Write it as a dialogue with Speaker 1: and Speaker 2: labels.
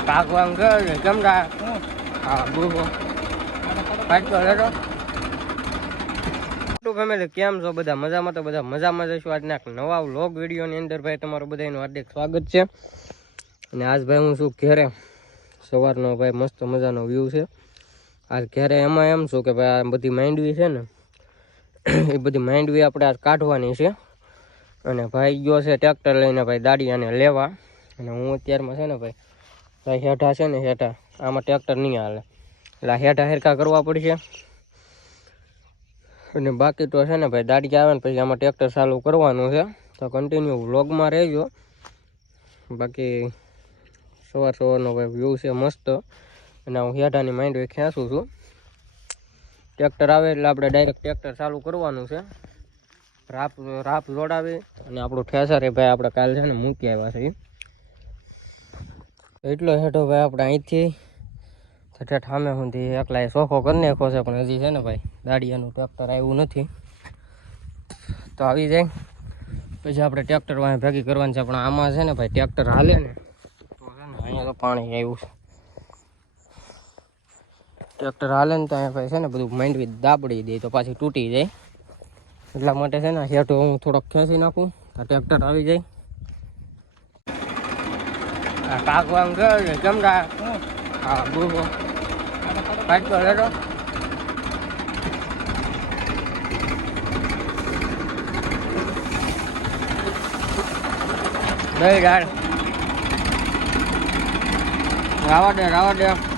Speaker 1: કાકવાંગ ગયો ને થાય હા બુબો પાછો લેતો ટુ ફેમિલી કેમ છો બધા? મજામાં? તો બધા મજામાં જઈશું આજના નવા વ્લોગ વિડીયોની અંદર ભાઈ તમારું બધાનું હાર્દિક સ્વાગત છે. અને આજ ભાઈ હું છું ઘેરે. સવારનો ભાઈ મસ્ત મજાનો વ્યૂ છે. આજ ઘેરે એમાં એમ છું કે ભાઈ આ બધી માંડવી છે ને એ બધી માંડવી આપણે આજ કાઢવાની છે. અને ભાઈ ગયો છે ટ્રેક્ટર લઈને ભાઈ દાડિયાને લેવા. અને હું અત્યારમાં છે ને ભાઈ ભાઈ હેઠા છે ને, હેઠા. આમાં ટ્રેક્ટર નહીં હાલે. એટલે હેઠા હેરકા કરવા પડશે. અને બાકી તો છે ને ભાઈ દાડી આવે ને પછી આમાં ટ્રેક્ટર ચાલુ કરવાનું છે. તો કન્ટિન્યુ વ્લોગમાં રહેજો. બાકી સવાર સવારનો ભાઈ વ્યૂ છે મસ્ત. અને હું હેઠાની માઇન્ડ ખેંચું છું. ટ્રેક્ટર આવે એટલે આપણે ડાયરેક્ટ ટ્રેક્ટર ચાલુ કરવાનું છે. રાપ રાપ જોડાવી અને આપણું ઠેસર એ ભાઈ, આપણે કાલ છે ને મૂકી આવ્યા છે ઈ. એટલો હેઠો ભાઈ આપણે અહીંથી ઠેઠ સામે સુધી એકલા સોખો કરી નાખો છે, પણ હજી છે ને ભાઈ, દાડિયાનું ટ્રેક્ટર આવ્યું નથી. તો આવી જાય. પછી આપણે ટ્રેક્ટર વાંહે ભેગી કરવાની છે, પણ આમાં છે ને ભાઈ ટ્રેક્ટર હાલે ને, તો છે ને અહીંયા તો પાણી આવ્યું છે. ટ્રેક્ટર હાલે ને તો અહીંયા ભાઈ છે ને બધું માંડવી દાબડી દે, તો પાછી તૂટી જાય. એટલા માટે છે ને હેઠો હું થોડોક ખેંચી નાખું, તો ટ્રેક્ટર આવી જાય. કાકવાંગ ગયો ને કેમ થાય હા બુબો પાછો લેતો દઈ યાર રાવા દે રાવા દે